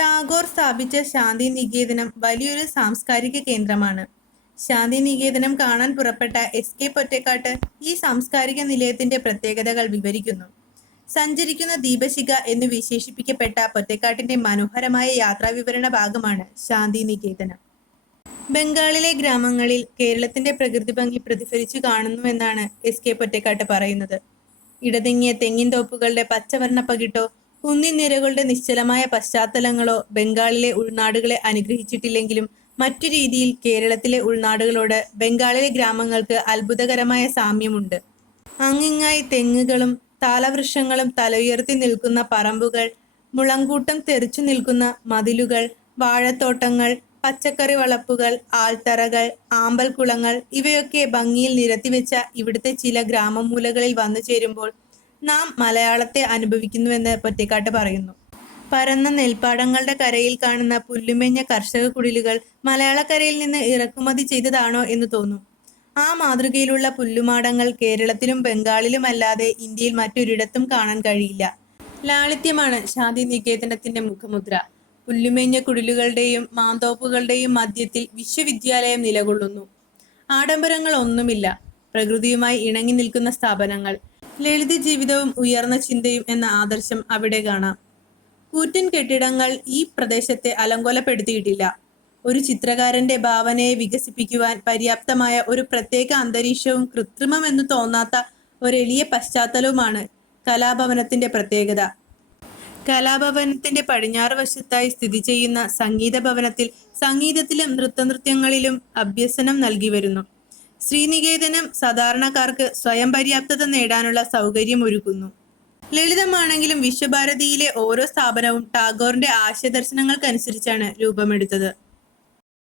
ടാഗോർ സ്ഥാപിച്ച ശാന്തി നികേതനം വലിയൊരു സാംസ്കാരിക കേന്ദ്രമാണ്. ശാന്തി നികേതനം കാണാൻ പുറപ്പെട്ട എസ് കെ പൊറ്റക്കാട്ട് ഈ സാംസ്കാരിക നിലയത്തിന്റെ പ്രത്യേകതകൾ വിവരിക്കുന്നു. സഞ്ചരിക്കുന്ന ദീപശിഖ എന്ന് വിശേഷിപ്പിക്കപ്പെട്ട പൊറ്റക്കാട്ടിന്റെ മനോഹരമായ യാത്രാവിവരണ ഭാഗമാണ് ശാന്തി നികേതനം. ബംഗാളിലെ ഗ്രാമങ്ങളിൽ കേരളത്തിന്റെ പ്രകൃതി ഭംഗി പ്രതിഫലിച്ചു കാണുന്നുവെന്നാണ് എസ് കെ പൊറ്റക്കാട്ട് പറയുന്നത്. ഇടതിങ്ങിയ തെങ്ങിൻ തോപ്പുകളുടെ പച്ചവർണ പകിട്ടോ കുന്നിൻ നിരകളുടെ നിശ്ചലമായ പശ്ചാത്തലങ്ങളോ ബംഗാളിലെ ഉൾനാടുകളെ അനുഗ്രഹിച്ചിട്ടില്ലെങ്കിലും മറ്റു രീതിയിൽ കേരളത്തിലെ ഉൾനാടുകളോട് ബംഗാളിലെ ഗ്രാമങ്ങൾക്ക് അത്ഭുതകരമായ സാമ്യമുണ്ട്. അങ്ങിങ്ങായി തെങ്ങുകളും താലവൃക്ഷങ്ങളും തലയുയർത്തി നിൽക്കുന്ന പറമ്പുകൾ മുളങ്കൂട്ടം തെറിച്ചു നിൽക്കുന്ന മതിലുകൾ വാഴത്തോട്ടങ്ങൾ പച്ചക്കറി വളപ്പുകൾ ആൽത്തറകൾ ആമ്പൽക്കുളങ്ങൾ ഇവയൊക്കെ ഭംഗിയിൽ നിരത്തിവെച്ച ഇവിടുത്തെ ചില ഗ്രാമമൂലകളിൽ വന്നു ചേരുമ്പോൾ നാം മലയാളത്തെ അനുഭവിക്കുന്നുവെന്ന് പൊറ്റക്കാട്ട് പറയുന്നു. പരന്ന നെൽപ്പാടങ്ങളുടെ കരയിൽ കാണുന്ന പുല്ലുമെഞ്ഞ കർഷക കുടിലുകൾ മലയാളക്കരയിൽ നിന്ന് ഇറക്കുമതി ചെയ്തതാണോ എന്ന് തോന്നും. ആ മാതൃകയിലുള്ള പുല്ലുമാടങ്ങൾ കേരളത്തിലും ബംഗാളിലുമല്ലാതെ ഇന്ത്യയിൽ മറ്റൊരിടത്തും കാണാൻ കഴിയില്ല. ലാളിത്യമാണ് ശാന്തി നികേതനത്തിന്റെ മുഖമുദ്ര. പുല്ലുമേഞ്ഞ കുടിലുകളുടെയും മാന്തോപ്പുകളുടെയും മധ്യത്തിൽ വിശ്വവിദ്യാലയം നിലകൊള്ളുന്നു. ആഡംബരങ്ങൾ ഒന്നുമില്ല പ്രകൃതിയുമായി ഇണങ്ങി നിൽക്കുന്ന സ്ഥാപനങ്ങൾ. ലളിത ജീവിതവും ഉയർന്ന ചിന്തയും എന്ന ആദർശം അവിടെ കാണാം. കൂറ്റൻ കെട്ടിടങ്ങൾ ഈ പ്രദേശത്തെ അലങ്കോലപ്പെടുത്തിയിട്ടില്ല. ഒരു ചിത്രകാരന്റെ ഭാവനയെ വികസിപ്പിക്കുവാൻ പര്യാപ്തമായ ഒരു പ്രത്യേക അന്തരീക്ഷവും കൃത്രിമമെന്ന് തോന്നാത്ത ഒരു പശ്ചാത്തലവുമാണ് കലാഭവനത്തിന്റെ പ്രത്യേകത. കലാഭവനത്തിന്റെ പടിഞ്ഞാറ് വശത്തായി സ്ഥിതി ചെയ്യുന്ന സംഗീത ഭവനത്തിൽ സംഗീതത്തിലും നൃത്തനൃത്യങ്ങളിലും അഭ്യസനം നൽകി വരുന്നു. ശ്രീനികേതനം സാധാരണക്കാർക്ക് സ്വയം പര്യാപ്തത നേടാനുള്ള സൗകര്യം ഒരുക്കുന്നു. ലളിതമാണെങ്കിലും വിശ്വഭാരതിയിലെ ഓരോ സ്ഥാപനവും ടാഗോറിന്റെ ആശയദർശനങ്ങൾക്കനുസരിച്ചാണ് രൂപമെടുത്തത്.